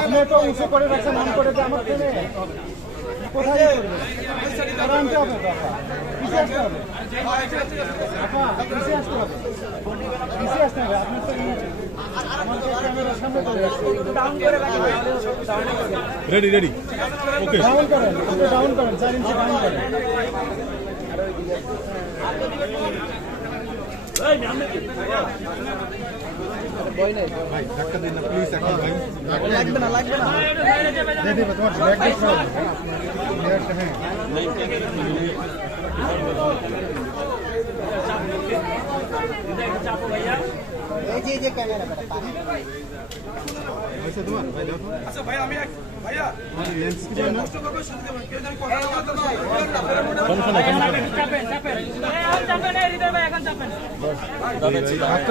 আপনি তো উঁচু করে রাখছেন নাম করে আমার কোথায় আনতে হবে পিছিয়ে আসতে হবে পিছিয়ে আসতে হবে পিছিয়ে আসতে হবে আপনার তো ক্যামেরার সামনে রেডি রেডি ওকে ডাউন করেন ডাউন করেন 4 ইঞ্চি ডাউন করেন ভাই ধাক্কা দিন না প্লিজ এখন ভাই লাগবে না দে দিবে তোমার ব্যাগ দেখো হ্যাঁ এই যে ক্যামেরা আচ্ছা তোমার ভাই দেখো আচ্ছা ভাই আমি ভাইয়া লেন্স কি না কষ্ট করবে শুনতে পারেন কেউ জানি কথা বলতে না সমস্যা নাই চাপেন চাপেন এই এখন চাপেন এই হৃদয় ভাই এখন চাপেন